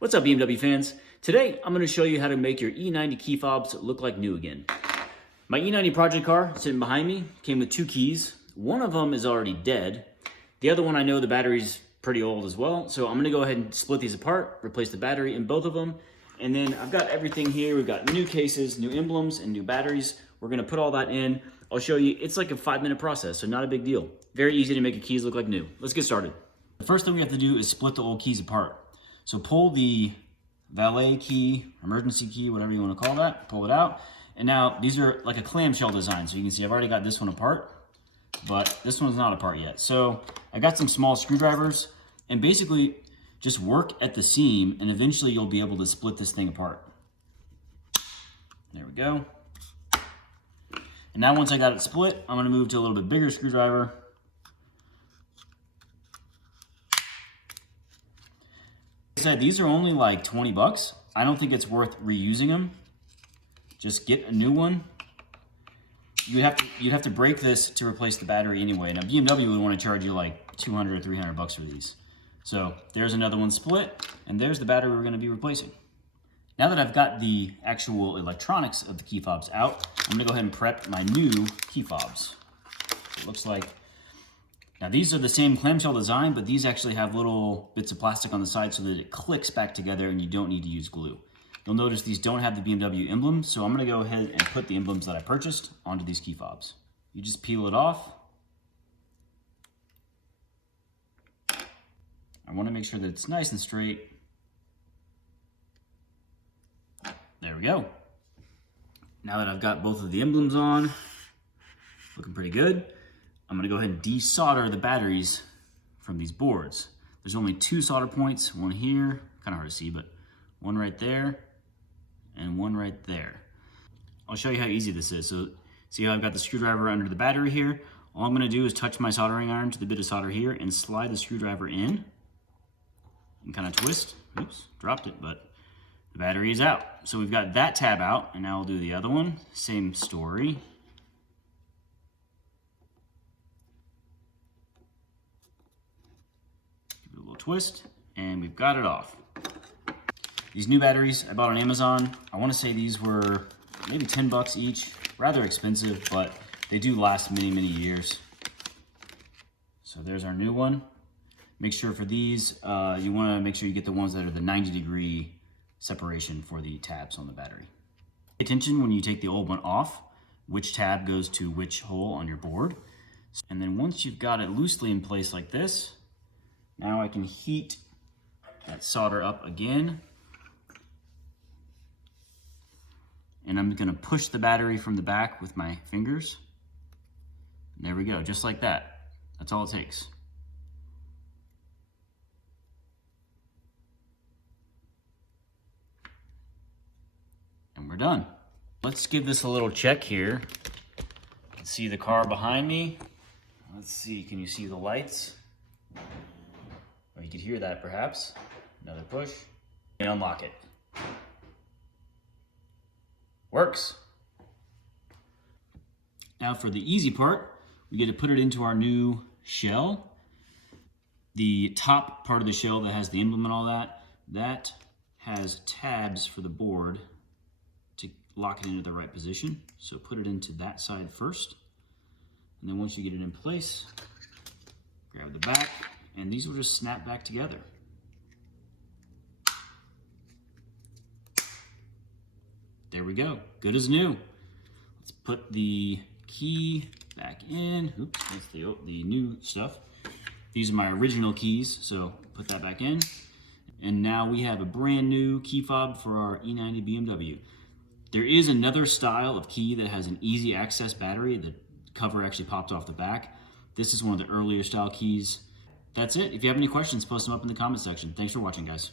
What's up, BMW fans? Today, I'm going to show you how to make your e90 key fobs look like new again. My e90 project car sitting behind me came with two keys. One of them is already dead. The other one, I know the battery's pretty old as well, so I'm going to go ahead and split these apart, replace the battery in both of them, and then I've got everything here. We've got new cases, new emblems, and new batteries. We're going to put all that in. I'll show you. It's like a 5-minute process, so not a big deal. Very easy to make your keys look like new. Let's get started. The first thing we have to do is split the old keys apart. So pull the valet key, emergency key, whatever you want to call that, pull it out. And now these are like a clamshell design. So you can see I've already got this one apart, but this one's not apart yet. So I got some small screwdrivers and basically just work at the seam and eventually you'll be able to split this thing apart. There we go. And now once I got it split, I'm gonna move to a little bit bigger screwdriver. Like I said, these are only like 20 bucks. I don't think it's worth reusing them. Just get a new one. You'd have to break this to replace the battery anyway. Now BMW would want to charge you like 200 or 300 bucks for these. So there's another one split, and there's the battery we're going to be replacing. Now that I've got the actual electronics of the key fobs out, I'm going to go ahead and prep my new key fobs. It looks like, now these are the same clamshell design, but these actually have little bits of plastic on the side so that it clicks back together and you don't need to use glue. You'll notice these don't have the BMW emblem, so I'm going to go ahead and put the emblems that I purchased onto these key fobs. You just peel it off. I want to make sure that it's nice and straight. There we go. Now that I've got both of the emblems on, looking pretty good, I'm going to go ahead and desolder the batteries from these boards. There's only two solder points, one here, kind of hard to see, but one right there and one right there. I'll show you how easy this is. So see how I've got the screwdriver under the battery here? All I'm going to do is touch my soldering iron to the bit of solder here and slide the screwdriver in and kind of twist. Oops, dropped it, but the battery is out. So we've got that tab out, and now we'll do the other one. Same story. Give it a little twist, and we've got it off. These new batteries I bought on Amazon. I want to say these were maybe 10 bucks each. Rather expensive, but they do last many, many years. So there's our new one. Make sure for these, you want to make sure you get the ones that are the 90-degree separation for the tabs on the battery. Pay attention when you take the old one off, which tab goes to which hole on your board. And then once you've got it loosely in place like this, now I can heat that solder up again. And I'm gonna push the battery from the back with my fingers. And there we go, just like that. That's all it takes. And we're done. Let's give this a little check here. Let's see the car behind me. Let's see, can you see the lights? Well, you could hear that perhaps. Another push, and unlock it. Works. Now for the easy part, we get to put it into our new shell. The top part of the shell that has the emblem and all that, that has tabs for the board to lock it into the right position. So put it into that side first. And then once you get it in place, grab the back, and these will just snap back together. There we go, good as new. Let's put the key back in. Oops, that's the new stuff. These are my original keys, so put that back in. And now we have a brand new key fob for our e90 BMW. There is another style of key that has an easy access battery. The cover actually popped off the back. This is one of the earlier style keys. That's it. If you have any questions, post them up in the comment section. Thanks for watching, guys.